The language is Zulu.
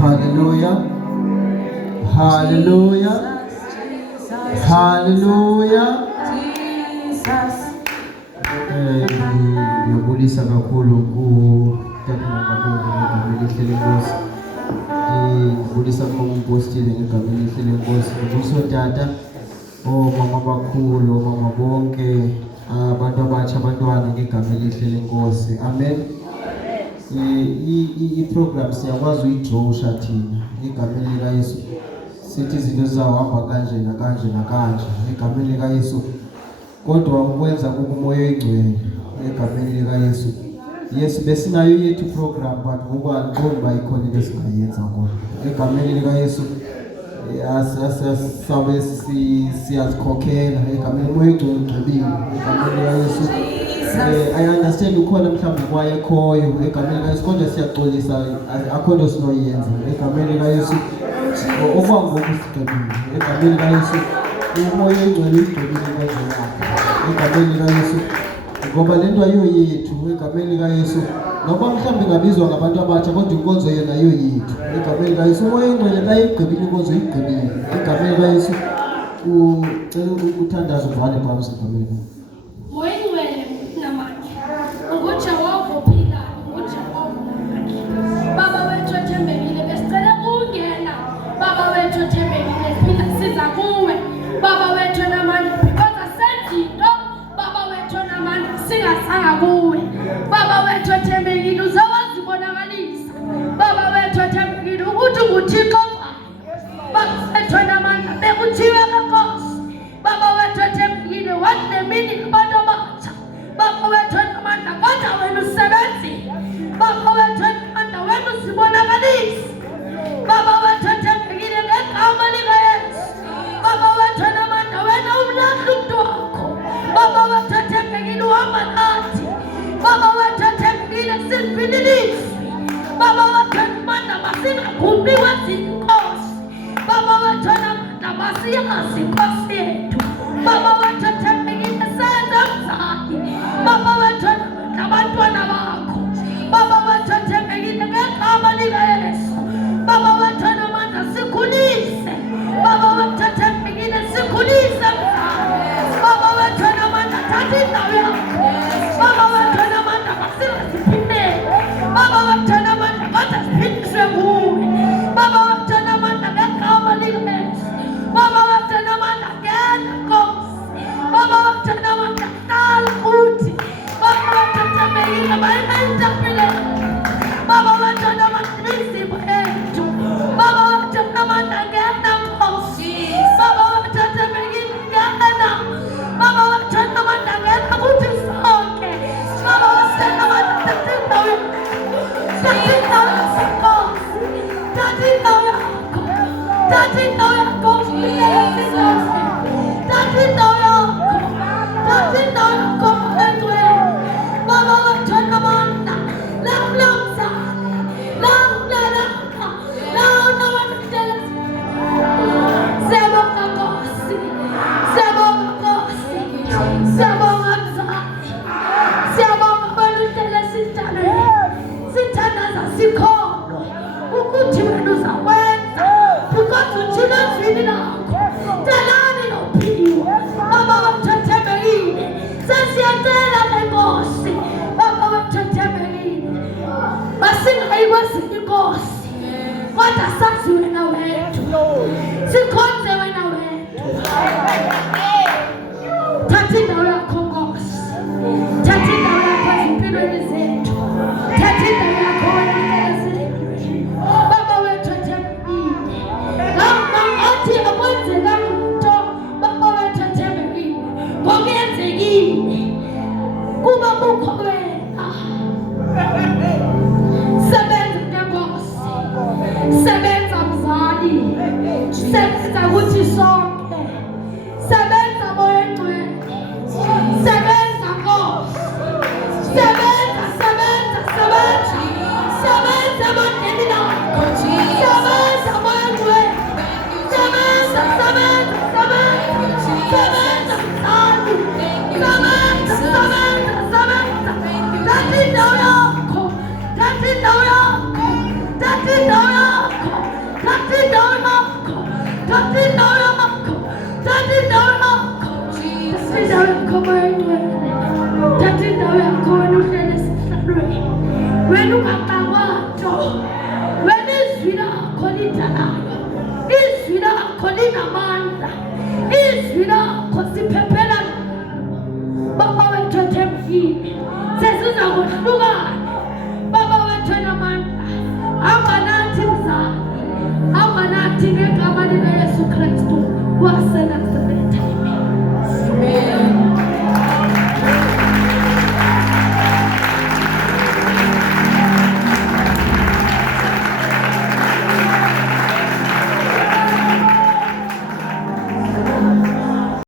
Hallelujah. Hallelujah. Hallelujah. Ngiyabulisa kakhulu ku-Tata Mangabongo ngegameni elihle lenkosi. Ngibulisa kuMpostile ngegameni elihle lenkosi. Ngibulisa otata, omama abakhulu, omama bonke, abantu abatsha, abantwana ngegameni elihle lenkosi. Amen. I-program siyakwazi uyidrowusha thina ngegameni likaYesu. Sithi izinto zizawuhamba kanje nakanje nakanje ngegameni likaYesu. Kodwa ukwenza kumoya oyingcwele ngegameni likaYesu. Yesu besinayo yethu program but ngokwani bayikhona into esingayenza ngona ngegameni likaYesu. Sabe siyazikhokhela ngegameni moya oyingcwele ugcibile ngegameni likaYesu. I understand ukhona mhlawumbe kwayekhoyo ngegameni likaYesu kodwa siyaxolisa akho nto sinoyenza ngegameni likaYesu. Okwangoku sigqibile ngegameni likaYesu. Umoya oyingcwele ugcibile ngendlela ngegameni likaYesu, ngoba lento ayoyethu ngegameni likaYesu. Noba mhlawumbe ingabizwa ngabantu abatsha kodwa inkonzo yona ayoyethu ngegameni likaYesu. Umoya oyingcwele xa igqibile inkonzo igqibile ngegameni likaYesu. Ucela uthandaze uvale phambi egameni. Baba wethu othembekile uzawazibonakalisa. Baba wethu othembekile ukuthi nguThixo. Baba wethu onamandla bekuthiwe kaNkosi. Baba wethu othembekile wathi nemini abantu abatsha. Baba wethu onamandla kodwa wena usebenzile. Baba wethu onamandla wena uzibonakalisa. Baba wethu othembekile ngegama likaYesu. Baba wethu onamandla wena umlahla umntu wakho. Baba wethu othembekile uhamba nathi. Baba wethu othembekile sivililise. Baba wethu onamandla masingagumbi kwezinkosi. Baba wethu onamandla masiyazi inkosi yethu. Baba wethu othembekile senza mzali. Baba wethu onamandla abantwana bakho. Baba wethu othembekile ngegama likaYesu. Baba wethu onamandla sikhulise. Baba wethu othembekile sikhulise mzali. Baba wethu onamandla thatha indawo yakho. Baba wethu onamandla masingasiphindele. Baba wethu onamandla kodwa siphindiswe kuwe. Baba wethu onamandla ngegama likaYesu. Baba wethu onamandla ngena Nkosi. Baba wethu onamandla hlala kuthi. Baba wethu othembekile bayina etafileni. Baba wethu onamandla imizimba yethu. Baba wethu onamandla ngena Nkosi. Baba wethu othembekile ngena. Baba wethu onamandla ngena kuthi sonke. Baba wethu onamandla thatha indawo yakho. Thatha indawo yakho. Thatha indawo yakho. Thatha indawo yakho. Thatha indawo yakho. Thatha indawo yakho engcwele. Baba wethu onamandla lamla mzali. Lamla lapha. Lamla wanitela. Siyabonga Nkosi. Siyabonga Nkosi. Siyabonga mzali. Siyabonga wanitela sithandane. Sithandaza sikholwa ukuthi wena uzakwenza. Because utshilo ezwini lakho. Talani nophiwe. Baba wethu othembekile. Sesiyacela leNkosi. Baba wethu othembekile. Masingayi kwezinye inkosi. Kodwa sazi wena wethu. Sikhonze wena wethu. Thatha indawo yakho Nkosi. Thatha indawo yakho ezimpilweni zethu. Thatha indawo yakho wena zethu. Baba wethu othembekile. Ngathi akwenzeka into. Baba wethu othembekile. Ngokuyenzekile. Kuba kukho wena. Sebenza ngeNkosi. Sebenza mzali. Sebenza kuthi sonke. Sebenza moya oyingcwele. Sebenza Nkosi. Sebenza, sebenza, sebenza. Sebenza emandleni lakho. Sebenza moya oyingcwele. Sebenza, sebenza, sebenza. Sebenza mzali. Sebenza, sebenza, sebenza. Thatha indawo yakho. sesizonini, sesiza kuhlukana. Baba wethu enamandla, hamba nathi mzali, hamba nathi ngegama likaYesu Kristu waseNazaretha.